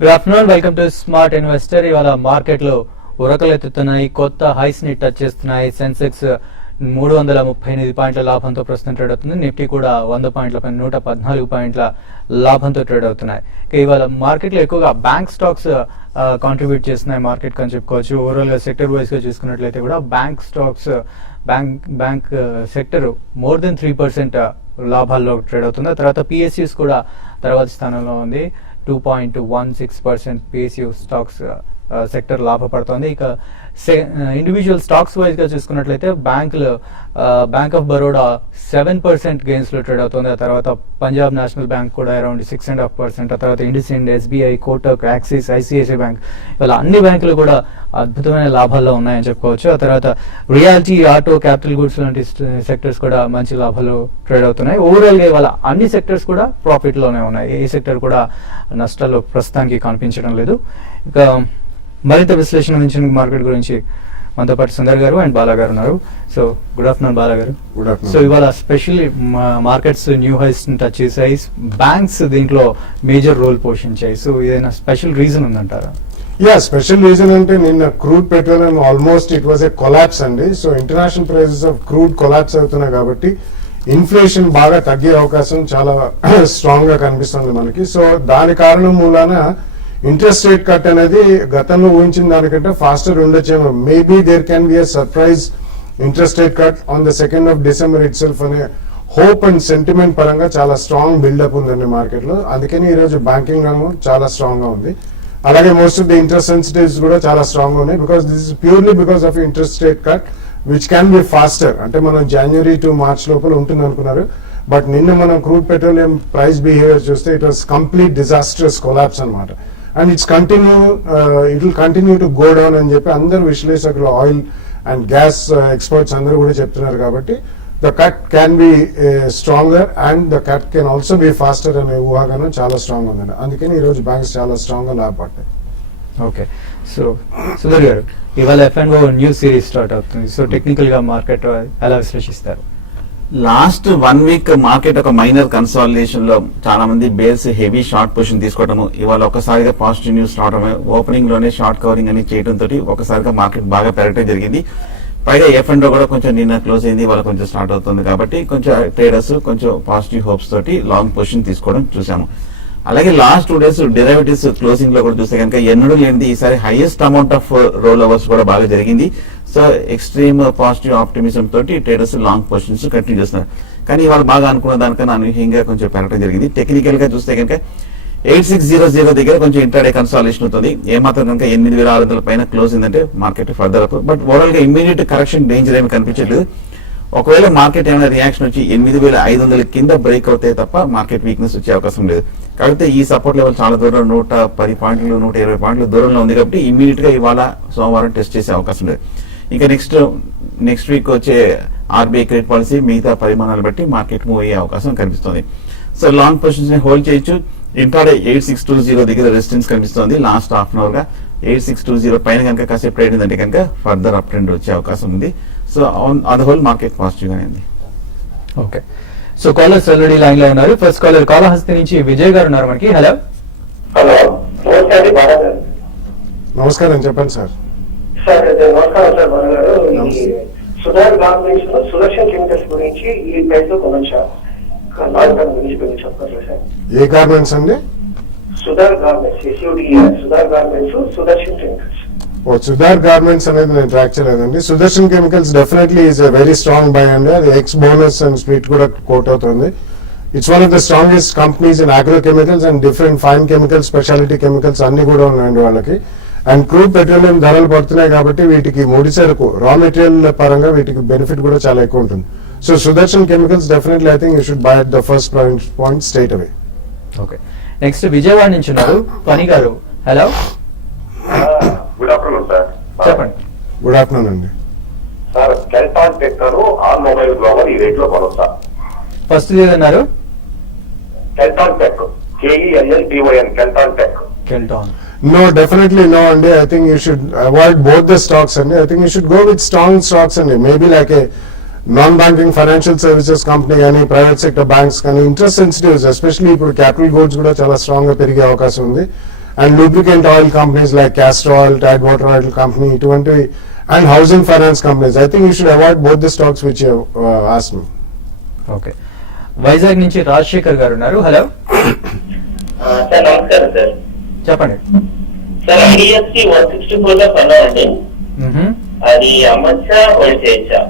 Good afternoon, welcome to smart investor. ఇవాళ market లో ఉరకలెత్తుతున్నాయి, కొత్త హైస్ ని టచ్ చేస్తున్నాయి. సెన్సెక్స్ 338 పాయింట్ల లాభంతో ప్రస్తుతం ట్రేడ్ అవుతుంది. నిఫ్టీ కూడా 100 పాయింట్ల పైన 114 పాయింట్ల లాభంతో ట్రేడ్ అవుతున్నాయి. ఇవాళ మార్కెట్ లో ఎక్కువగా బ్యాంక్ స్టాక్స్ కాంట్రిబ్యూట్ చేస్తున్నాయి మార్కెట్ అని చెప్పుకోవచ్చు. ఓవరాల్ గా సెక్టర్ వైజ్ గా చూసుకున్నట్లయితే కూడా bank stocks bank sector more than 3% లాభాల్లో ట్రేడ్ అవుతుంది. ఆ తర్వాత పిఎస్యూస్ కూడా తర్వాత స్థానంలో ఉంది. 2.16% పిఎస్యూ స్టాక్స్ సెక్టర్ లాభపడుతోంది. ఇక ఇండివిజువల్ స్టాక్స్ వైజ్ గా చూసుకున్నట్లయితే బ్యాంక్ ఆఫ్ బరోడా 7% గెయిన్స్ లో ట్రేడ్ అవుతుంది. ఆ తర్వాత పంజాబ్ నేషనల్ బ్యాంక్ కూడా అరౌండ్ 6.5%. ఆ తర్వాత IndusInd, SBI, Kotak, axis, ICICI bank, ఇవాళ అన్ని బ్యాంకులు కూడా అద్భుతమైన లాభాల్లో ఉన్నాయని చెప్పుకోవచ్చు. ఆ తర్వాత రియాలిటీ, ఆటో, క్యాపిటల్ గుడ్స్ లాంటి సెక్టర్స్ కూడా మంచి లాభాలు ట్రేడ్ అవుతున్నాయి. ఓవరాల్ గా ఇవాళ అన్ని సెక్టర్స్ కూడా ప్రాఫిట్ లోనే ఉన్నాయి. ఏ సెక్టర్ కూడా నష్టాల్లో ప్రస్తుతానికి కనిపించడం లేదు. ఇక మరింత విశ్లేషణ అందించిన మార్కెట్ గురించి మనతో పాటు సుందర్ గారు అండ్ బాలా గారు ఉన్నారు. సో గుడ్ ఆఫ్టర్నూన్ బాలా గారు. Good afternoon. సో ఇవాళ specially markets new highs touch చేసాయి, బ్యాంక్స్ దీంట్లో మేజర్ రోల్ పోషించాయి. సో ఏదైనా స్పెషల్ రీజన్ ఉందంటారా? స్పెషల్ రీజన్ అంటే నిన్న crude petroleum almost it was a collapse అండి. So international prices of crude collapse అవుతున్నాయి కాబట్టి ఇన్ఫ్లేషన్ బాగా తగ్గే అవకాశం చాలా స్ట్రాంగ్ గా కనిపిస్తుంది మనకి. సో దాని కారణం మూలాన ఇంట్రెస్ట్ రేట్ కట్ అనేది గతంలో ఊహించిన దానికంటే ఫాస్టర్ ఉండొచ్చేమో. Maybe there can be a surprise interest rate cut on the 2nd of December itself అనే హోప్ అండ్ సెంటిమెంట్ పరంగా చాలా స్ట్రాంగ్ బిల్డప్ ఉందండి మార్కెట్ లో. అందుకని ఈ రోజు బ్యాంకింగ్ రంగం చాలా స్ట్రాంగ్ గా ఉంది. అలాగే most of the interest sensitives కూడా చాలా స్ట్రాంగ్ ఉన్నాయి. Because this is purely because of interest rate cut which can be faster. అంటే మనం January to March లోపల ఉంటుంది అనుకున్నారు. బట్ నిన్న మనం క్రూడ్ పెట్రోలియం ప్రైస్ బిహేవియర్ చూస్తే it was complete disastrous collapse అనమాట. And it will continue to go down అని చెప్పి అందరు విశ్లేషకులు, ఆయిల్ అండ్ గ్యాస్ ఎక్స్పర్ట్స్ అందరూ కూడా చెప్తున్నారు. కాబట్టి the cut can be stronger and the cut can also be faster అనే ఊహాగానం చాలా స్ట్రాంగ్ ఉందండి. అందుకని ఈ రోజు బ్యాంక్స్ చాలా స్ట్రాంగ్ గా లాభపడ్డాయి. ఓకే, సో సుధీర్ గారు, ఇవాళ F&O న్యూ సిరీస్ స్టార్ట్ అవుతుంది. సో టెక్నికల్ గా మార్కెట్ ఎలా విశ్లేషిస్తారు? లాస్ట్ 1 week మార్కెట్ ఒక మైనర్ కన్సాలిడేషన్ లో చాలా మంది బేర్స్ హెవీ షార్ట్ పొజిషన్ తీసుకోవడము, ఇవాళ ఒకసారిగా పాజిటివ్ న్యూస్ రావడమే, ఓపెనింగ్ లోనే షార్ట్ కవరింగ్ అని చేయడం తోటి ఒకసారిగా మార్కెట్ బాగా పెరగడం జరిగింది. పైగా F&O కూడా కొంచెం నిన్న క్లోజ్ అయింది, ఇవాళ కొంచెం స్టార్ట్ అవుతుంది. కాబట్టి కొంచెం ట్రేడర్స్ కొంచెం పాజిటివ్ హోప్స్ తోటి లాంగ్ పొజిషన్ తీసుకోవడం చూసాము. అలాగే లాస్ట్ 2 days డెరివేటివ్స్ క్లోజింగ్ లో కూడా చూస్తే కనుక ఎన్నడూ లేనిది ఈసారి highest amount of role overs కూడా బాగా జరిగింది. సో ఎక్స్ట్రీమ్ పాజిటివ్ ఆప్టిమిజం తోటి ట్రేడర్స్ లాంగ్ పొజిషన్స్ కంటిన్యూ చేస్తున్నారు. కానీ ఇవాళ బాగా అనుకున్న దానికన్నా అనూహ్యంగా కొంచెం పెరగడం జరిగింది. టెక్నికల్ గా చూస్తే కనుక 8600 దగ్గర కొంచెం ఇంట్రాడే కన్సాలిడేషన్ అవుతుంది. ఏమాత్రం కనుక 8600 పైన క్లోజ్ అయిందంటే market further up. But overall గా ఇమ్మీడియట్ కరెక్షన్ డేంజర్ ఏమి కనిపించట్లేదు. ఒకవేళ మార్కెట్ ఏమైనా రియాక్షన్ వచ్చి 8500 కింద బ్రేక్ అవుతే తప్ప మార్కెట్ వీక్నెస్ వచ్చే అవకాశం లేదు. కాబట్టి ఈ సపోర్ట్ లెవెల్ చాలా దూరం 110 పాయింట్లు 120 పాయింట్లు దూరంలో ఉంది. కాబట్టి ఇమ్మీడియట్ గా ఇవాళ సోమవారం టెస్ట్ చేసే అవకాశం లేదు. ఇంకా నెక్స్ట్ వీక్ వచ్చే ఆర్బీఐ క్రెడిట్ పాలసీ మిగతా పరిమాణాలు బట్టి మార్కెట్ మూవ్ అయ్యే అవకాశం కనిపిస్తుంది. సో లాంగ్ పొజిషన్స్ ని హోల్డ్ చేయొచ్చు. ఇంట్రాడే 8620 దగ్గర రెసిస్టెన్స్ కనిపిస్తుంది. లాస్ట్ హాఫ్ అన్ అవర్ గా 8620 పైన కనుక కాసేపు ట్రేడ్ అయిందంటే కనుక ఫర్దర్ అప్ ట్రెండ్ వచ్చే అవకాశం ఉంది. So on the whole market positive గానే ఉంది. Okay, so callers already line లో ఉన్నారు. ఫస్ట్ కాలర్ కాళహస్తి నుంచి విజయ్ గారు ఉన్నారు మనకి. హలో. నమస్కారం, చెప్పండి సార్. సార్ నమస్కారం సార్. మన గారు సుధార్ గార్మెంట్స్ లో సుదర్శన్ కెమికల్స్ గురించి ఈ ప్రైస్ లో కొనొచ్చా? లాంగ్ టర్మ్ గురించి కొంచెం చెప్పగలరా సార్? ఏ గార్మెంట్స్ అండి? Sudhar garments, Sudhar garments, Sudarshan chemicals. Sudhar garments అనేది నేను ట్రాక్ చేయలేదండి. Sudarshan chemicals definitely is a very strong by అండి. అది ఎక్స్ బోనస్ అండ్ స్ప్లిట్ కూడా కోట్ అవుతుంది. It's one of the strongest companies in agro chemicals and different fine chemicals, speciality chemicals అన్ని కూడా ఉన్నాయండి వాళ్ళకి. అండ్ క్రూడ్ పెట్రోలియం ధరలు పడుతున్నాయి కాబట్టి వీటికి ముడి సరుకు రా మెటీరియల్ పరంగా వీటికి బెనిఫిట్ కూడా చాలా ఎక్కువ ఉంటుంది. So Sudarshan chemicals definitely I think you should buy at the first point straight away. Okay, next Vijayawada నుంచి ఉన్నారు పని గారు. హలో. Good afternoon sir. చెప్పండి. గుడ్ ఆఫ్టర్నూన్ అండి. Sir Kellton tech on mobile global ఈ రేట్ లో కొనొచ్చా? ఫస్ట్ ఏదన్నారు? Kellton tech, KELLTON, Kellton tech. Kellton. No, definitely no, Andy. I think you should avoid both the stocks, Andy. I think you should go with strong stocks, Andy. Maybe like a non-banking financial services company కానీ private sector banks కానీ interest sensitives especially ఇప్పుడు capital goods కూడా చాలా strong గా పెరిగే అవకాశం ఉంది. And lubricant oil companies like castor oil, Tide water oil company, ఇటువంటివి, and housing finance companies. I think you should avoid both the stocks which you asked me. Okay, Vizag నుంచి రాజశేఖర్ గారు ఉన్నారు. హలో, సార్ నమస్కారం sir. చెప్పండి. Sir IDFC 164 లో కొన్నామండి, అది అమ్మచ్చా hold చేయొచ్చా?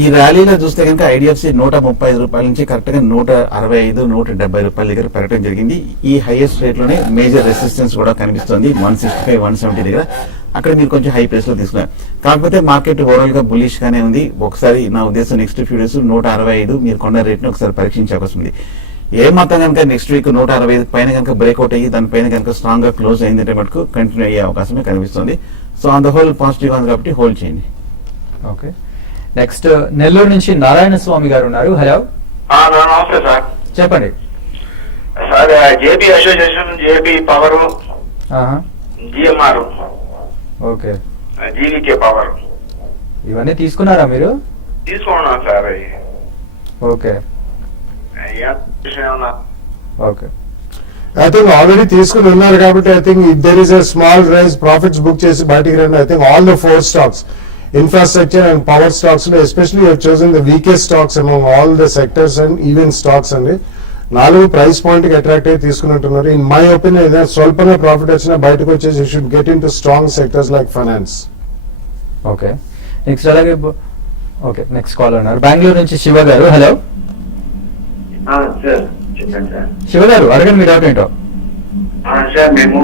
ఈ ర్యాలీలో చూస్తే కనుక ఐడిఎఫ్సి 135 రూపాయల నుంచి కరెక్ట్ గా 165, 170 రూపాయల దగ్గర పెరగడం జరిగింది. ఈ హైయెస్ట్ రేట్ లోనే మేజర్ రెసిస్టెన్స్ కూడా కనిపిస్తుంది 165, 170 దగ్గర. అక్కడ మీరు కొంచెం హై ప్రైస్ లో తీసుకున్నారు. కాకపోతే మార్కెట్ ఓవరాల్ గా బులిష్ గానే ఉంది. ఒకసారి నా ఉద్దేశం నెక్స్ట్ ఫ్యూ డేస్ 165 మీరు కొన్న రేట్ ని ఒకసారి పరీక్షించే అవకాశం ఉంది. ఏ మాత్రం కనుక నెక్స్ట్ వీక్ 165 పైన కనుక బ్రేక్అవుట్ అయ్యి దానిపైన కనుక స్ట్రాంగ్ గా క్లోజ్ అయిందంటే మటుకు కంటిన్యూ అయ్యే అవకాశమే కనిపిస్తుంది. So on the whole positive ఉంది కాబట్టి హోల్డ్ చేయండి. ఓకే, నెక్స్ట్ నెల్లూరు నుంచి నారాయణ స్వామి గారు ఉన్నారు. హలో, నమస్తే సార్. చెప్పండి. Sir JB association, JB power, GMR, okay, GVK power ఇవన్నీ తీసుకున్నారా మీరు? తీసుకున్నాను sir. Okay, okay, I think already తీసుకుని ఉన్నారు కాబట్టి I think if there is a small rise profits book చేసి బయటికి రండి. I think all the 4 stocks, infrastructure and power stocks లో especially you chosen the weakest stocks among all the sectors and even stocks అండి. 4 price point కి attract అయ్యి తీసుకున్నట్టున్నారు. In my opinion ఏదైనా స్వల్పంగా profit వచ్చినా బయటకు వచ్చేసి you should get in to strong sectors like finance. Okay, next అలాగే okay, next call ఉన్నారు బెంగళూరు నుంచి శివ గారు. హలో, సార్ చెప్పండి సార్. శివ గారు అడగండి, మీరు డౌట్ ఏంటో. సార్ మేము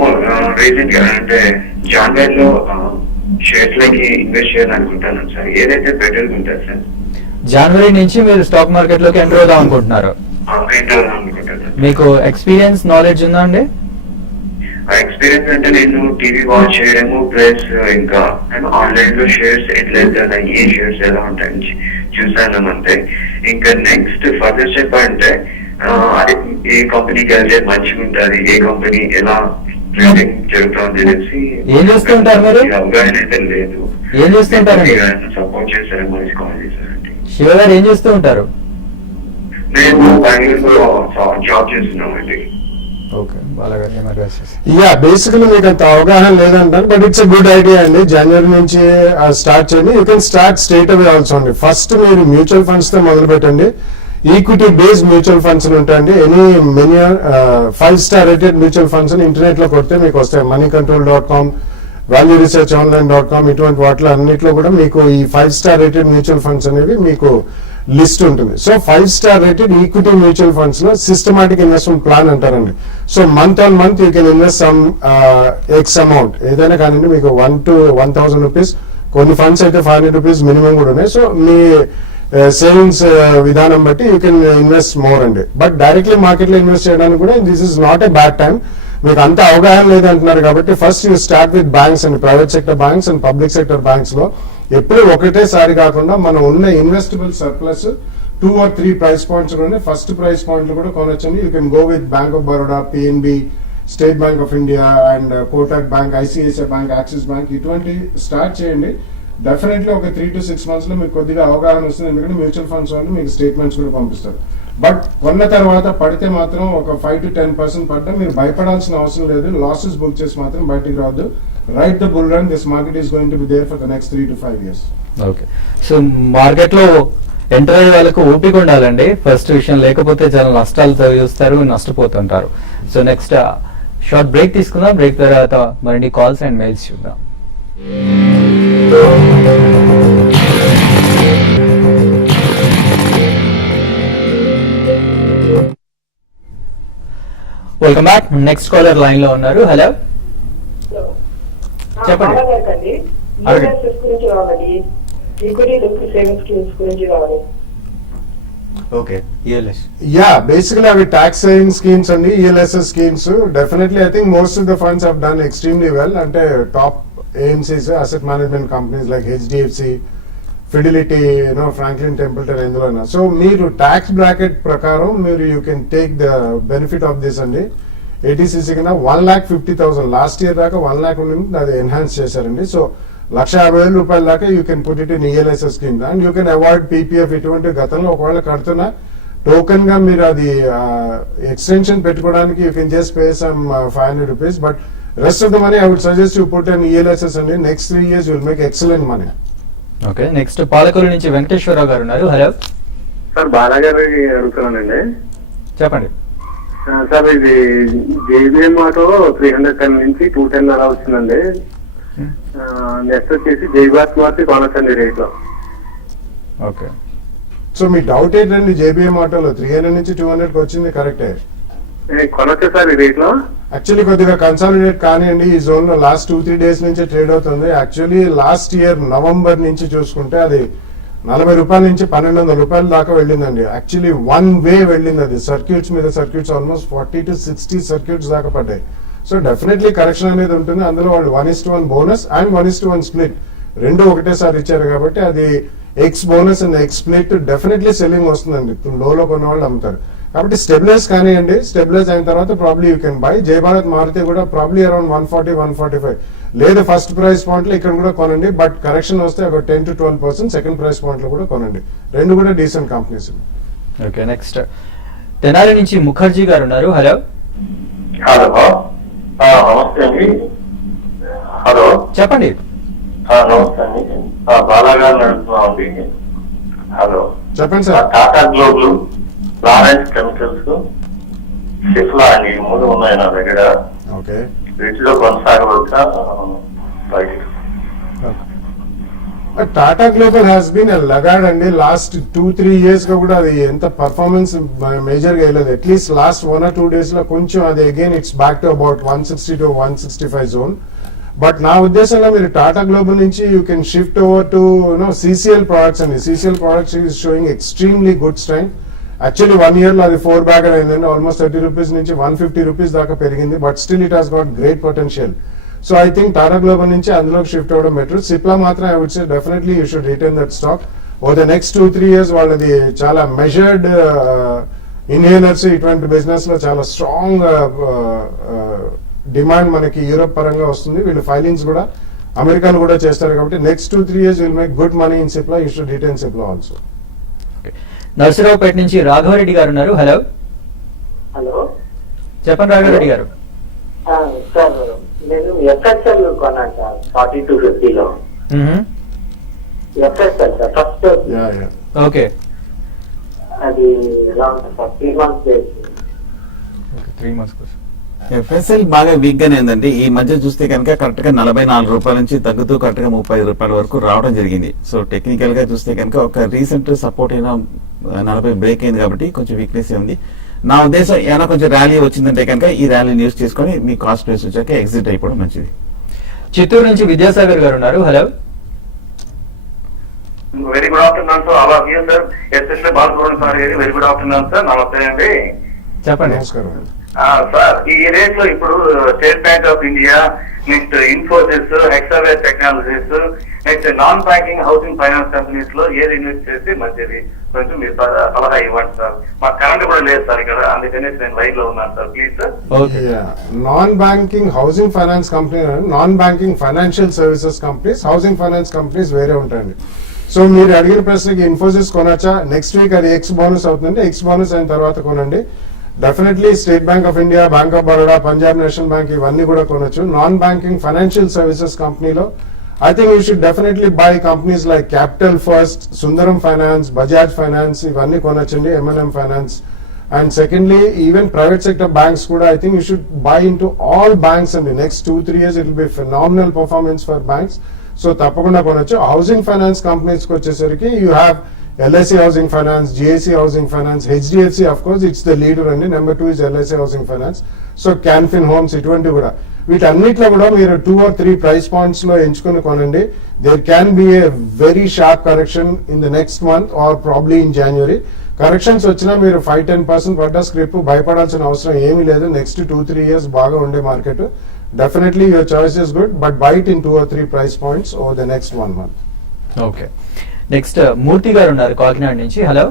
రీసెంట్ గా అంటే జాన్వరిలో షేర్స్ లోకి ఇన్వెస్ట్ చేయాలనుకుంటున్నాం సార్. ఏదైతే బెటర్ ఉంటుంది సార్? జనవరి నుంచి మీరు స్టాక్ మార్కెట్ లోకి ఎంటర్ అవుదాం అనుకుంటున్నారు. అనుకుంటున్నాను. మీకు ఎక్స్పీరియన్స్, నాలెడ్జ్ ఉందా అండి? ఎక్స్పీరియన్స్ అంటే నేను టీవీ వాచ్ చేయడము ప్లస్ ఇంకా నేను ఆన్లైన్ లో షేర్స్ ఎట్లా వెళ్తాను, ఏ షేర్స్ ఎలా ఉంటాయని చూసాను అంతే. ఇంకా నెక్స్ట్ ఫర్దర్ స్టెప్ అంటే అది ఏ కంపెనీకి వెళ్తే మంచిగా ఉంటుంది, ఏ కంపెనీ ఎలా ట్రేడింగ్ జరుగుతుంది అనేసి ఏం చేస్తూ ఉంటారు మీరు? అవగాహన అయితే లేదు. ఏం చేస్తూ ఉంటారండి? సపోర్ట్ చేస్తారని మనిషి కాల్ చేశారండి. శివ గారు ఏం చేస్తూ ఉంటారు? మేము బెంగళూరులో జాబ్ చేస్తున్నామండి. ఓకే, బాగా యా, బేసికలీ మీకు అంత అవగాహన లేదంటాను, but it's a good idea అండి. జనవరి నుంచి స్టార్ట్ చేయండి. You can start straight away also అండి. ఫస్ట్ మీరు మ్యూచువల్ ఫండ్స్ తో మొదలు పెట్టండి. ఈక్విటీ బేస్డ్ మ్యూచువల్ ఫండ్స్ ఉంటాయండి. Any many five star rated mutual funds internet లో కొడితే మీకు వస్తాయి. moneycontrol.com, valueresearchonline.com, ఇటువంటి వాటిలో అన్నిట్లో కూడా మీకు ఈ 5-స్టార్ రేటెడ్ మ్యూచువల్ ఫండ్స్ అనేవి మీకు లిస్ట్ ఉంటుంది. So five star rated equity mutual funds లో సిస్టమాటిక్ ఇన్వెస్ట్మెంట్ ప్లాన్ అంటారండి. So month on month you can invest some X amount, ఏదైనా కానీ మీకు 1 to 1,000 రూపీస్, కొన్ని ఫండ్స్ అయితే 500 రూపీస్ మినిమం కూడా ఉన్నాయి. సో మీ సేవింగ్స్ విధానం బట్టి యూ కెన్ ఇన్వెస్ట్ మోర్ అండి. బట్ డైరెక్ట్లీ మార్కెట్ లో ఇన్వెస్ట్ చేయడానికి కూడా this is not a bad time. మీకు అంత అవగాహన లేదంటున్నారు కాబట్టి first you start with banks and private sector banks and public sector banks లో ఎప్పుడు ఒకటేసారి కాకుండా మనం ఉన్న investable surplus 2 or 3 price points లోనే ఫస్ట్ ప్రైస్ పాయింట్ లో కూడా కొనొచ్చండి. You can go with bank of Baroda, PNB, state bank of India and Kotak bank, ICICI bank, axis bank, ఇటువంటి స్టార్ట్ చేయండి. డెఫినెట్లీ ఒక 3 to 6 months లో మీకు కొద్దిగా అవగాహన వస్తుంది. ఎందుకంటే మ్యూచువల్ ఫండ్స్ వాళ్ళు మీకు స్టేట్మెంట్స్ కూడా పంపిస్తారు. బట్ కొన్న తర్వాత పడితే మాత్రం ఒక 5 to 10% పడ్డా మీరు భయపడాల్సిన అవసరం లేదు. లాసెస్ బుక్ చేసి మాత్రం బయటికి రావద్దు. Right the bull run. This market is going to be there for the next 3 to 5 years. Okay, so market లో ఎంటర్ అయ్యే వాళ్ళకు ఓపిక ఉండాలండి ఫస్ట్ విషయం, లేకపోతే చాలా నష్టాలు చూస్తారు, నష్టపోతుంటారు. సో నెక్స్ట్ షార్ట్ బ్రేక్ తీసుకుందాం. బ్రేక్ తర్వాత మరిన్ని కాల్స్ అండ్ మెయిల్స్ చూద్దాం. Welcome back. Next caller line లో ఉన్నారు. హలో, చెప్పండి. ఓకే, యా, బేసికలీ అవి ట్యాక్స్ సేవింగ్ స్కీమ్స్ అండి, ELSS schemes. Definitely I think most of the funds have done extremely well. అంటే top AMCs, asset management companies like HDFC, Fidelity, Franklin Templeton, ఎందులోనా. So మీరు tax bracket ప్రకారం మీరు you can take the benefit of this అండి. ATCC కింద 1,50,000 last year దాకా 1 lakh ఉండింది, అది ఎన్హాన్స్ చేశారండి. సో 1,50,000 రూపాయల దాకా you can put it in ELSS scheme and you can avoid PPF. ఇటువంటి గతంలో ఒకవేళ కడుతున్నా టోకెన్ గా మీరు అది ఎక్స్టెన్షన్ పెట్టుకోవడానికి you can just pay some 500 rupees. But rest of the money I would suggest you put on ELSS అండి. Next 3 years you will make excellent money. Okay, next Palakollu నుంచి వెంకటేశ్వరరావు గారు ఉన్నారు. హలో, సార్ బాలాగారి అడుగుతున్నానండి. చెప్పండి. సార్ ఇది JBM auto 310 నుంచి 210 అలా వచ్చిందండి. నెక్స్ట్ వచ్చేసి జైబాత్ మార్చి కొనొచ్చండి రేట్ లో. ఓకే, సో మీ డౌట్ ఏంటండి? JBM ఆటోలో 300 నుంచి 200 వచ్చింది కరెక్టే. కొనొచ్చా సార్ ఈ రేట్ లో? యాక్చువల్లీ కొద్దిగా కన్సాలిడేట్ కానివ్వండి. ఈ జోన్ లో లాస్ట్ 2-3 days నుంచి ట్రేడ్ అవుతుంది. యాక్చువల్లీ లాస్ట్ ఇయర్ నవంబర్ నుంచి చూసుకుంటే అది 40 రూపాయల నుంచి 1200 రూపాయల దాకా వెళ్ళిందండి. యాక్చువల్లీ వన్ వే వెళ్ళింది అది. సర్క్యూట్స్ మీద సర్క్యూట్స్ ఆల్మోస్ట్ 40 to 60 సర్క్యూట్స్ దాకా పడ్డాయి. సో డెఫినెట్లీ కరెక్షన్ అనేది ఉంటుంది. అందులో వాళ్ళు 1:1 బోనస్ అండ్ 1:1 స్ప్లిట్ రెండు ఒకటేసారి ఇచ్చారు కాబట్టి అది X bonus and X split definitely selling వస్తుందండి. లోలో కొన్న వాళ్ళు అమ్ముతారు కాబట్టి స్టెబిలైజ్ కానివ్వండి. స్టెబిలైజ్ అయిన తర్వాత ప్రాబ్లీ యూ కెన్ బై. జై భారత్ మారితే కూడా ప్రాబ్లీ అరౌండ్ 140-145 లేదా ఫస్ట్ ప్రైస్ పాయింట్ లో ఇక్కడ కూడా కొనండి. బట్ కరెక్షన్ వస్తే ఒక 10 to 12% సెకండ్ ప్రైస్ పాయింట్ లో కూడా కొనండి. రెండు కూడా decent companies. Okay, next Tenali నుంచి ముఖర్జీ గారు ఉన్నారు. హలో, హలో నమస్తే అండి. హలో చెప్పండి. నమస్తే అండి. బాలాగారు నడుపుతున్నాం అండి. హలో చెప్పండి sir. Tata global, Lawrence chemicals, Cipla అండి, ఈ మూడు ఉన్నాయి నా దగ్గర. ఓకే, వీటిలో కొనసాగవచ్చా? బయట టాటా గ్లోబల్ హ్యాస్ బీన్ లగాడ్ అండి. లాస్ట్ 2-3 years గా కూడా అది ఎంత పర్ఫార్మెన్స్ మేజర్ గా వెళ్ళదు. అట్లీస్ట్ లాస్ట్ 1 or 2 days లో కొంచెం అది again it's back to about 160 to 165 zone. But నా ఉద్దేశంలో మీరు టాటా గ్లోబల్ నుంచి you can shift over to CCL products అండి. CCL products is showing extremely good strength. Actually 1 year లో అది 4 bagger అయిందండి. ఆల్మోస్ట్ 30 రూపీస్ నుంచి 150 రూపీస్ దాకా పెరిగింది. But still it has got great potential. So I think Tata Global నుంచి అందులోకి shift అవ్వడం బెటర్. సిప్లా మాత్రం I would say definitely you should retain that stock. Over the next 2-3 years వాళ్ళది చాలా మెజర్డ్ ఇన్హేలర్స్ ఇటువంటి బిజినెస్ లో చాలా స్ట్రాంగ్ డిమాండ్ మనకి యూరోప్ పరంగా వస్తుంది. వీళ్ళు ఫైలింగ్స్ కూడా అమెరికాలో కూడా చేస్తారు కాబట్టి next 2-3 years will make good money in Cipla. You should retain Cipla also. Narasaraopet నుంచి రాఘవరెడ్డి గారు ఉన్నారు. హలో, హలో చెప్పండి రాఘవరెడ్డి గారు. సార్ నేను FSL కొన్నాను సార్ 40-50లో. FSL సార్ ఫస్ట్ ఓకే, అది ఎలా ఉంటుంది సార్? 3 months 3 months కోసం. FSL బాగా వీక్ గానే ఉందండి. ఈ మధ్య చూస్తే కనుక కరెక్ట్ గా 44 రూపాయల నుంచి తగ్గుతూ కరెక్ట్ గా 35 రూపాయల వరకు రావడం జరిగింది. సో టెక్నికల్ గా చూస్తే కనుక ఒక రీసెంట్ సపోర్ట్ అయినా 40 బ్రేక్ అయింది కాబట్టి కొంచెం వీక్నెస్ ఉంది. నా ఉద్దేశం ఏమైనా కొంచెం ర్యాలీ వచ్చిందంటే కనుక ఈ ర్యాలీని యూస్ చేసుకొని మీ కాస్ట్ ప్రైస్ వచ్చాక ఎగ్జిట్ అయిపోవడం మంచిది. చిత్తూరు నుంచి విద్యాసాగర్ గారు ఉన్నారు. Hello, very good afternoon sir. అలా సార్ ఎస్పెషల్లీ బాలసుబ్రహ్మణ్యం సార్ గారి వెరీ గుడ్ ఆఫ్టర్నూన్ సార్. నమస్తే అండి. చెప్పండి. నమస్కారం. సార్ ఈ రేట్ లో ఇప్పుడు state bank of India, next Infosys, Hexaware technologies, next non banking housing finance companies లో ఏది ఇన్వెస్ట్ చేస్తే మంచిది? కొంచెం మీరు సలహా ఇవ్వండి సార్. మాకు కరెంట్ కూడా లేదు సార్ ఇక్కడ, అందుకనే నేను లైన్ లో ఉన్నాను sir. Please sir. Non banking housing finance company, non banking financial services companies, housing finance companies వేరే ఉంటాయండి. సో మీరు అడిగిన ప్రశ్నకి ఇన్ఫోసిస్ కొనొచ్చా? నెక్స్ట్ వీక్ అది ఎక్స్ బోనస్ అవుతుంది. ఎక్స్ బోనస్ అయిన తర్వాత కొనండి. Definitely state bank of India, bank of Baroda, Punjab national bank ఇవన్నీ కూడా కొనొచ్చు. నాన్ బ్యాంకింగ్ ఫైనాన్షియల్ సర్వీసెస్ కంపెనీలో I think you should definitely buy companies like Capital First, Sundaram Finance, Bajaj Finance, ఇవన్నీ కొనొచ్చండి, M&M Finance. And secondly, even private sector banks kuda, I think you should buy into all banks in the next 2-3 years. It will be phenomenal performance for banks. So తప్పకుండా కొనొచ్చు. Housing finance companies కి వచ్చేసరికి you have LIC Housing Finance, GIC Housing Finance, HDFC of course it's the leader అండి. Number 2 is LIC Housing Finance. So Canfin Homes ఇటువంటి కూడా వీటన్నిటిలో కూడా మీరు 2 or 3 ప్రైస్ పాయింట్స్ లో ఎంచుకుని కొనండి. There can be a very sharp correction in the next month or probably in January. Corrections వచ్చినా మీరు 5-10% పడ్డ స్క్రిప్ భయపడాల్సిన అవసరం ఏమీ లేదు. నెక్స్ట్ 2-3 years బాగా ఉండే మార్కెట్. Definitely your choice is good, but buy it in 2 or 3 price points over the next 1 month. Okay, next Murthy గారు ఉన్నారు కాకినాడ నుంచి. హలో,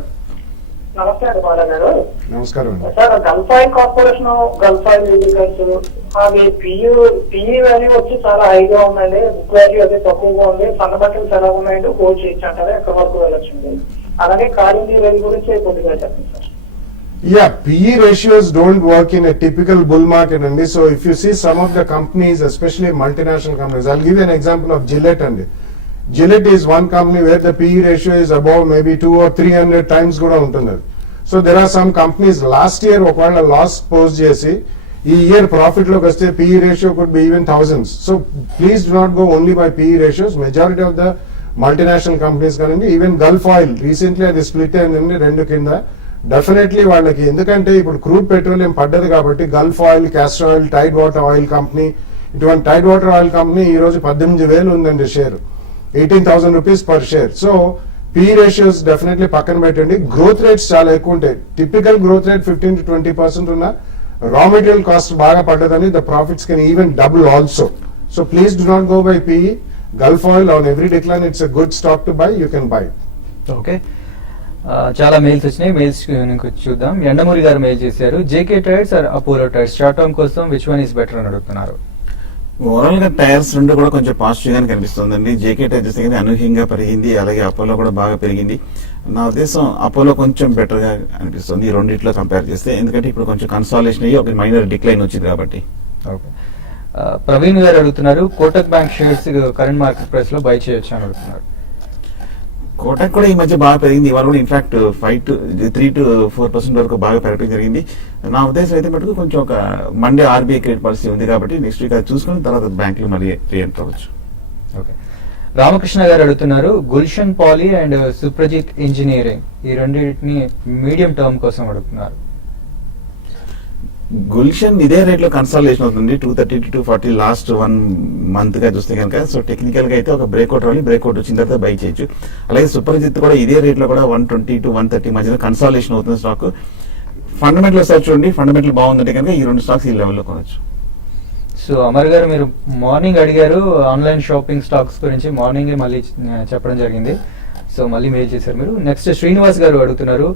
నమస్తే అండి బాలా గారు. నమస్కారం. సార్ గల్ఫాయిల్ కార్పొరేషన్, గల్ఫాయిల్ లిమిటెడ్స్ అవి పిఈ వాల్యూ వచ్చి చాలా హైగా ఉందండి. బుక్ వాల్యూ అది తక్కువగా ఉంది. ఫండమెంటల్స్ ఎలా ఉన్నాయండి? హోల్డ్ చేయొచ్చు అంటారా? ఎక్కడ వరకు వెళ్ళొచ్చు? అలాగే కారింజీ రైలు గురించి కొద్దిగా చెప్పండి sir. Yeah, PE ratios don't work in a typical bull market, Andy. So if you see some of the companies, especially multinational companies, I'll give you an example of Gillette, Andy. Gillette is one company where the PE ratio is above maybe 200 or 300 times కూడా ఉంటుంది. So there are some companies last year ఒకవేళ loss post చేసి ఈ year profit లోకి వస్తే PE ratio could be even thousands. So please do not go only by PE ratios. Majority of the multinational companies కానివ్వండి, even Gulf oil recently అది split అయిందండి రెండు కింద. డెఫినెట్లీ వాళ్ళకి ఎందుకంటే ఇప్పుడు క్రూడ్ పెట్రోలియం పడ్డది కాబట్టి Gulf Oil, castor oil, Tide water oil company, ఇటువంటి టైడ్ వాటర్ ఆయిల్ కంపెనీ ఈ రోజు 18,000 ఉందండి share, 18,000 rupees per share. So P ratios definitely పక్కన పెట్టండి. గ్రోత్ రేట్స్ చాలా ఎక్కువ ఉంటాయి. టిపికల్ గ్రోత్ రేట్ 15 to 20% ఉన్న రా మెటీరియల్ కాస్ట్ బాగా పడ్డదని the profits can even double also. So please do not go by PE. Gulf oil on every decline it's a good stock to buy, you can buy. Okay, చాలా mails వచ్చినాయి. Mails చూద్దాం. ఎండమూరి గారు mail చేశారు, JK tyres or Apollo tyres short term కోసం which one is better అని అడుగుతున్నారు. Overall గా tyres రెండు కూడా కొంచెం పాజిటివ్ గానే కనిపిస్తుందండి. జేకే టైర్స్ దగ్గర అనూహ్యంగా పెరిగింది, అలాగే అపోలో కూడా బాగా పెరిగింది. నా ఉద్దేశం అపోలో కొంచెం బెటర్ గా అనిపిస్తుంది ఈ రెండిట్లో కంపేర్ చేస్తే, ఎందుకంటే ఇప్పుడు కొంచెం కన్సాలేషన్ అయ్యి ఒక మైనర్ డిక్లైన్ వచ్చింది కాబట్టి. ఓకే, ప్రవీణ్ గారు అడుగుతున్నారు, Kotak bank shares current market price లో బై చేయొచ్చు అని అడుగుతున్నారు. కోటక్ కూడా ఈ మధ్య బాగా పెరిగింది. ఇవాళ కూడా ఇన్ఫాక్ట్ 3 to 4% వరకు బాగా పెరగడం జరిగింది. నా ఉద్దేశం అయితే మటుకు కొంచెం ఒక మండే ఆర్బీఐ క్రెడిట్ పాలసీ ఉంది కాబట్టి నెక్స్ట్ వీక్ అది చూసుకుని తర్వాత బ్యాంకులు మళ్ళీ రీఎంటర్ అవ్వచ్చు. ఓకే, రామకృష్ణ గారు అడుగుతున్నారు, Gulshan Poly and Suprajit engineering ఈ రెండింటిని మీడియం టర్మ్ కోసం అడుగుతున్నారు. గుల్షన్ ఇదే రేట్ లో కన్సల్టేషన్ అవుతుంది 230 to 240 లాస్ట్ 1 month గా చూస్తే కనుక. సో టెక్నికల్ గా అయితే ఒక బ్రేక్అవుట్ రావాలి, బ్రేక్అవుట్ వచ్చిన తర్వాత బై చేయొచ్చు. అలాగే సుప్రజిత్ కూడా ఇదే రేట్ లో కూడా 120 to 130 మధ్యలో కన్సల్టేషన్ అవుతుంది స్టాక్. ఫండమెంటల్ సార్ చూడండి, ఫండమెంటల్ బాగుందంటే కనుక ఈ రెండు స్టాక్స్ ఈ లెవెల్లో కొనొచ్చు. సో అమర్ గారు, మీరు మార్నింగ్ అడిగారు ఆన్లైన్ షాపింగ్ స్టాక్స్ గురించి, మార్నింగ్ మళ్ళీ చెప్పడం జరిగింది. సో మళ్ళీ మెయిల్ చేశారు మీరు. నెక్స్ట్ శ్రీనివాస్ గారు అడుగుతున్నారు,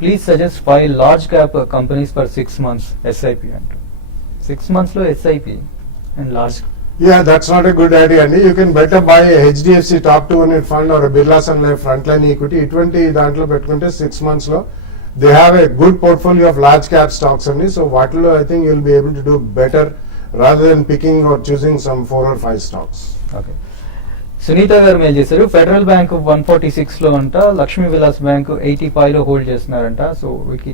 please suggest 5 large cap companies for 6 months SIP అంటారు. 6 months లో SIP and large. Yeah, that's not a good idea అండి. You can better buy a HDFC top 200 fund or a Birla Sun Life frontline equity. ఇటువంటి దాంట్లో పెట్టుకుంటే 6 months లో they have a good portfolio of large cap stocks అండి. So వాటిలో I think you'll be able to do better rather than picking or choosing some 4 or 5 stocks. Okay, Sunitha గారు mail చేశారు, federal bank 146 లో అంట, Lakshmi Vilas bank 85 లో hold చేస్తున్నారంట. So వీకి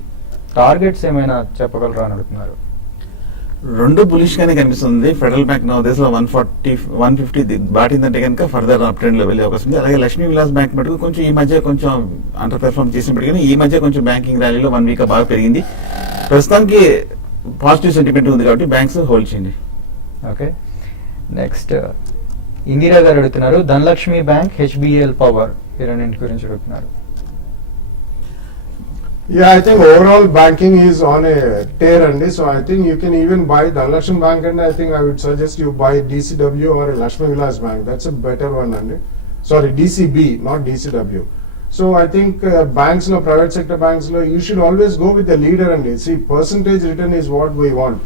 targets ఏమైనా చెప్పగలరా అని అడుగుతున్నారు. రెండు బులిష్ గానే కనిపిస్తుంది. ఫెడరల్ బ్యాంక్ నా ఉద్దేశంలో 140-150 దాటిందంటే కనుక ఫర్దర్ అప్ ట్రెండ్ లో వెళ్ళే అవకాశం ఉంది. అలాగే లక్ష్మీ విలాస్ బ్యాంక్ మటుకు కొంచెం ఈ మధ్య కొంచెం అండర్ పెర్ఫార్మ్ చేసినప్పటికీ ఈ మధ్య కొంచెం బ్యాంకింగ్ ర్యాలీలో 1 week బాగా పెరిగింది. ప్రస్తుతానికి పాజిటివ్ సెంటిమెంట్ ఉంది కాబట్టి బ్యాంక్స్ హోల్డ్ చేయండి. ఓకే, నెక్స్ట్ ఇందిరా గారు అడుగుతున్నారు, ధనలక్ష్మి బ్యాంక్, HBL పవర్ ఈ రెండింటి గురించి అడుగుతున్నారు. Yeah, I think overall banking is on a tear అండి. So I think you can even buy Dhanlaxmi Bank and I think I would suggest you buy DCW or a Lakshmi Vilas Bank. That's a better one అండి. Sorry, DCB, not DCW. So I think banks లో, private sector banks లో you should always go with the leader అండి. See, percentage return is what we want.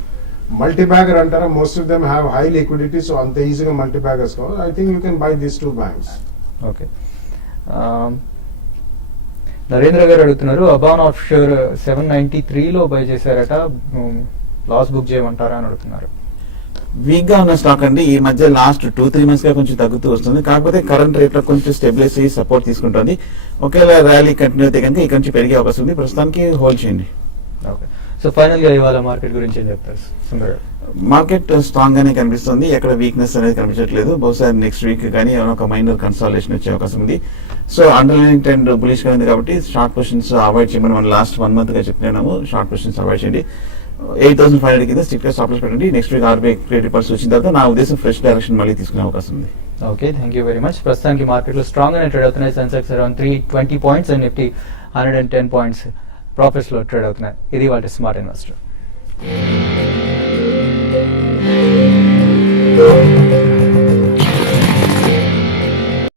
Multi-bagger అంటారా, most of them have high liquidity, so అంత ఈజీగా multi-baggers కావాలి. I think you can buy these 2 banks. Okay, Narendra గారు అడుగుతున్నారు, Aban of షోర్ 793 లో by చేశారట, loss book చేయమంటారా అని అడుగుతున్నారు. వీక్ గా ఉన్న స్టాక్ అండి. ఈ మధ్య లాస్ట్ 2-3 months గా కొంచెం తగ్గుతూ వస్తుంది. కాకపోతే కరెంట్ రేట్ లో కొంచెం స్టెబిలైజ్ అయ్యి సపోర్ట్ తీసుకుంటుంది. ఒకేలా ర్యాలీ కంటిన్యూ అయితే కనుక ఇక్కడ నుంచి పెరిగే అవకాశం ఉంది. ప్రస్తుతానికి హోల్డ్ చేయండి. ఓకే, సో ఫైనల్ గా ఇవాళ మార్కెట్ గురించి ఏం చెప్తారు సుందర్ గారు? మార్కెట్ స్ట్రాంగ్ గానే కనిపిస్తుంది, ఎక్కడ వీక్నెస్ అనేది కనిపించట్లేదు. బహుశా నెక్స్ట్ వీక్ కానీ ఏమైనా ఒక మైనర్ కన్సాలేషన్ వచ్చే అవకాశం ఉంది. సో అండర్లైనింగ్ ట్రెండ్ బులిష్ గా ఉంది కాబట్టి షార్ట్ పొజిషన్స్ అవాయిడ్ చేయమని మనం లాస్ట్ 1 month గా చెప్తున్నాము. షార్ట్ పొజిషన్స్ అవాయిడ్ చేయండి. 8,500 కింద స్ట్రిక్ట్ గా స్టాప్ లాస్ పెట్టండి. Next week RBI credit policy వచ్చిన తర్వాత నా ఉద్దేశం ఫ్రెష్ డైరెక్షన్ మళ్ళీ తీసుకునే అవకాశం ఉంది. Okay, thank you very much. ప్రస్తుతానికి మార్కెట్ లో స్ట్రాంగ్ గానే ట్రేడ్ అవుతున్నాయి. Sensex around 320 points and Nifty 110 points profits లో ట్రేడ్ అవుతున్నాయి. ఇది వాళ్ళ స్మార్ట్ ఇన్వెస్టర్.